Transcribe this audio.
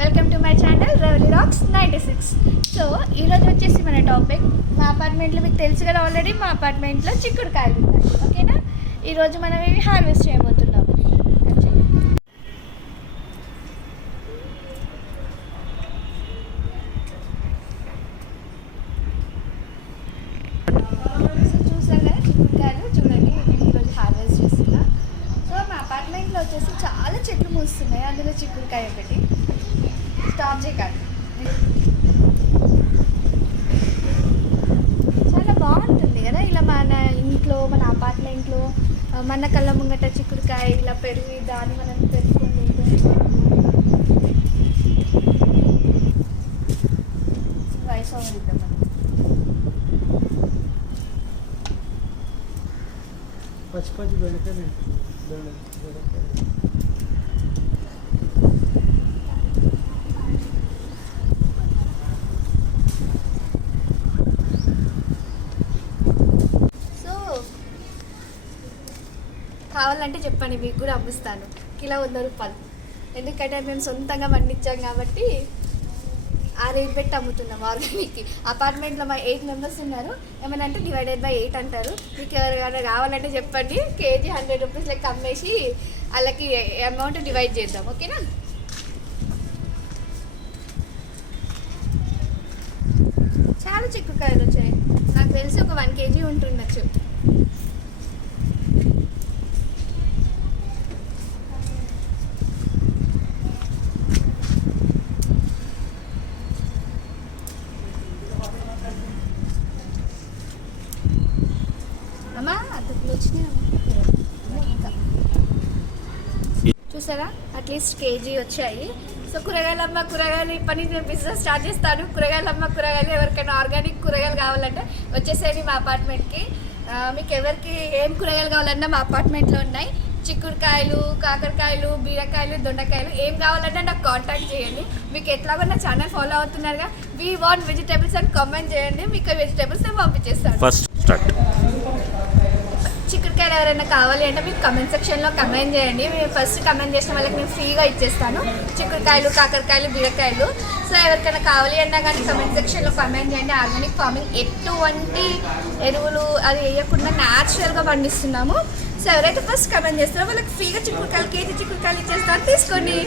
Welcome to my channel Ravali rocks 96. So ఈరోజు వచ్చేసి మన టాపిక్ మా అపార్ట్మెంట్లో మీకు తెలుసు కదా ఆల్రెడీ మా అపార్ట్మెంట్లో చిక్కుడుకాయలు ఉన్నాయి. ఓకేనా, ఈరోజు మనం ఇవి హార్వెస్ట్ చేయబోతున్నాం. చూసారు కదా చిక్కుడుకాయలు, చూడండి నేను ఈరోజు హార్వెస్ట్ చేస్తున్నా. సో మా అపార్ట్మెంట్లో వచ్చేసి చాలా చెట్లు మూస్తున్నాయి, అందులో చిక్కుడుకాయ ఒకటి. స్టాప్ చేయకండి, చాలా బాగుంటుంది కదా ఇలా మన ఇంట్లో మన అపార్ట్మెంట్లో మన కళ్ళ ముంగట చిక్కుడుకాయ ఇలా పెరిగి దాన్ని మనం పెట్టుకుంటూ వయసు అవుతుంది. పచ్చి పెడితే కావాలంటే చెప్పండి, మీకు కూడా అమ్ముస్తాను. కిలో 100 రూపాయలు. ఎందుకంటే మేము సొంతంగా పండించాం కాబట్టి ఆ రేట్ పెట్టి అమ్ముతున్నాం ఆర్గానిక్. అపార్ట్మెంట్లో మా 8 మెంబర్స్ ఉన్నారు. ఏమనంటే /8 అంటారు. మీకు ఎవరైనా కావాలంటే చెప్పండి, కేజీ 100 రూపీస్ లెక్క అమ్మేసి వాళ్ళకి అమౌంట్ డివైడ్ చేద్దాం. ఓకేనా, చాలా చిక్కుకాయలు వచ్చాయి. నాకు తెలిసి ఒక 1 కేజీ ఉంటుండొచ్చు. చూసారా, అట్లీస్ట్ కేజీ వచ్చాయి. సో కూరగాయలు ఇప్పటి నుంచి నేను బిజినెస్ స్టార్ట్ చేస్తాను. కూరగాయలు ఎవరికైనా ఆర్గానిక్ కూరగాయలు కావాలంటే వచ్చేసేది మా అపార్ట్మెంట్కి. మీకు ఎవరికి ఏం కూరగాయలు కావాలన్నా మా అపార్ట్మెంట్లో ఉన్నాయి. చిక్కుడుకాయలు, కాకరకాయలు, బీరకాయలు, దొండకాయలు ఏం కావాలంటే నాకు కాంటాక్ట్ చేయండి. మీకు ఎట్లాగో నా ఛానల్ ఫాలో అవుతున్నారుగా, వీ వాంట్ వెజిటేబుల్స్ అని కామెంట్ చేయండి. మీకు వెజిటేబుల్స్ నేను పంపించేస్తాను. First start. చిక్కుడుకాయలు ఎవరైనా కావాలి అంటే మీకు కమెంట్ సెక్షన్లో కమెంట్ చేయండి. మేము ఫస్ట్ కమెంట్ చేసిన వాళ్ళకి నేను ఫ్రీగా ఇచ్చేస్తాను చిక్కుడుకాయలు, కాకరకాయలు, బీరకాయలు. సో ఎవరికైనా కావాలి అన్నా కానీ కమెంట్ సెక్షన్లో కమెంట్ చేయండి. ఆర్గానిక్ ఫార్మింగ్ ఎటువంటి ఎరువులు అది వేయకుండా న్యాచురల్గా పండిస్తున్నాము. సో ఎవరైతే ఫస్ట్ కమెంట్ చేస్తారో వాళ్ళకి ఫ్రీగా చిక్కుడుకాయలు, కేజీ చిక్కుడుకాయలు ఇచ్చేస్తాను, తీసుకోండి.